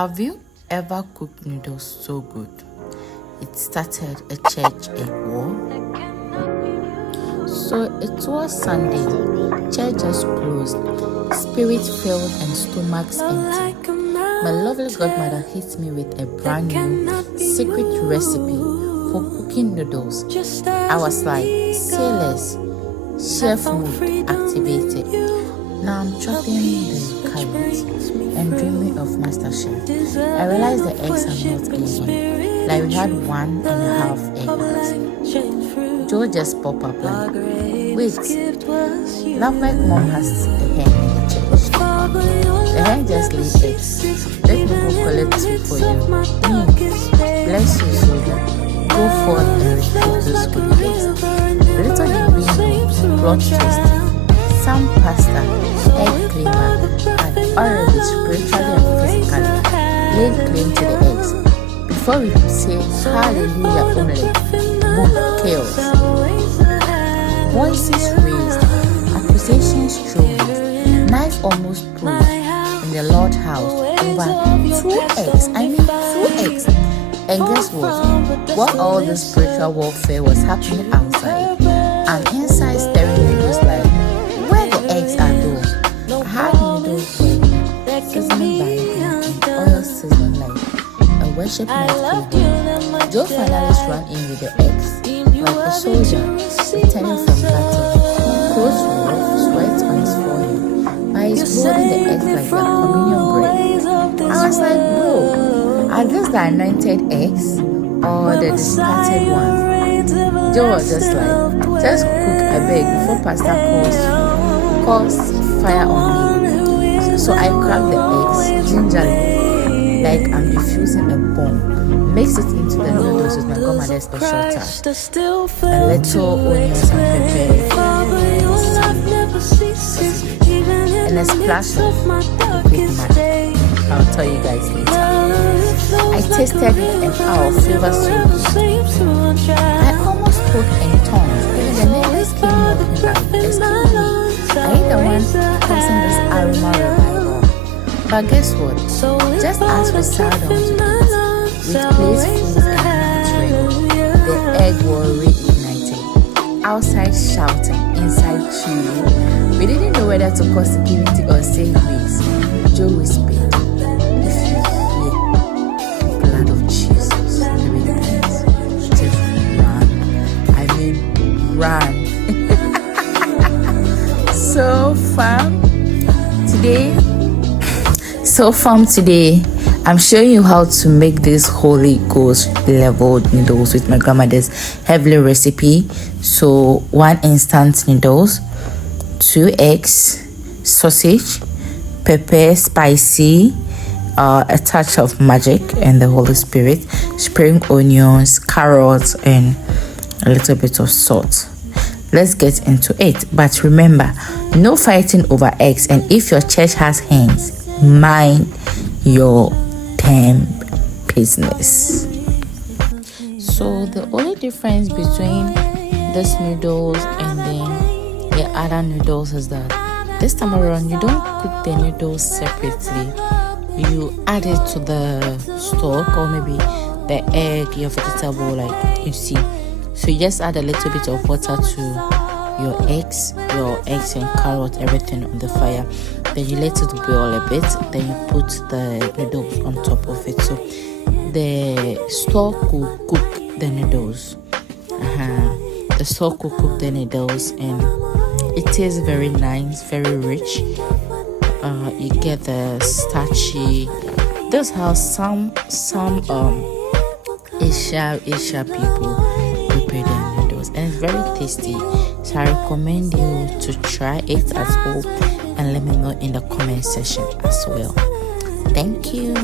Have you ever cooked noodles so good it started a church egg war? So it was Sunday, church just closed, spirit filled and stomachs empty. My lovely godmother hit me with a brand new secret recipe for cooking noodles. I was like, say less, chef mode activated. Now I'm chopping the carrots and dreaming of MasterChef. I realized the eggs are not even. Like we had 1.5 egg. Joe just popped up like, wait, love like mom has the hen in the church. The hen just laid eggs. Let me go collect 2 for you. Bless you, soldier. Go forth and retrieve those good eggs. Little did we know, plot twist, some pasta, egg creamer, and already spiritually and physically laid claim to the eggs. Before we could say hallelujah only, boom, chaos. Voices raised, accusations thrown, knife almost pulled in the Lord's house over 2 eggs. I mean 2 eggs. And guess what? While all the spiritual warfare was happening outside, I'm inside staring at just like, where the eggs are though? I had noodles boiling, sizzling by and oil sizzling like a worship night table. Joe finally ran in with the eggs, like a soldier returning from battle. Clothes rough, sweat on his forehead, but he's holding the eggs like their communion bread. I was like, bro, are these the anointed eggs or the discarded ones? Joe was just like, just cook a beg before pastor calls fire on me. So I cracked the eggs gingerly, like I'm diffusing a bomb. Mix it into the noodles with my grandmother's special touch. A little onions and pepper, and a splash of liquid magic. I'll tell you guys later. I tasted it and our flavor so good. I almost spoke in tongues. Even the neighbors came walking by. Excuse me, I ain't the one causing this aroma revival. But guess what? Just as we sat down to eat, with plates full and hands ready, the egg war reignited. Outside shouting, inside cheering. We didn't know whether to call security or say grace. Joe whispered, if you hear blood of Jesus, just run. I mean, run. So fam, today I'm showing you how to make this Holy Ghost leveled noodles with my grandmother's heavenly recipe. So 1 instant noodles, 2 eggs, sausage, pepper, spicy, a touch of magic and the Holy Spirit, spring onions, carrots, and a little bit of salt. Let's get into it. But remember, no fighting over eggs, and if your church has hens, mind your damn business. So the only difference between this noodles and then the other noodles is that this time around you don't cook the noodles separately. You add it to the stock or maybe the egg, your vegetable, like you see. So you just add a little bit of water to your eggs and carrot, everything on the fire. Then you let it boil a bit. Then you put the noodles on top of it. So the stock will cook the noodles. The stock will cook the noodles, and it tastes very nice, very rich. You get the starchy. That's how some Asia people prepare their noodles, and it's very tasty. So I recommend you to try it at home and let me know in the comment section as well. Thank you.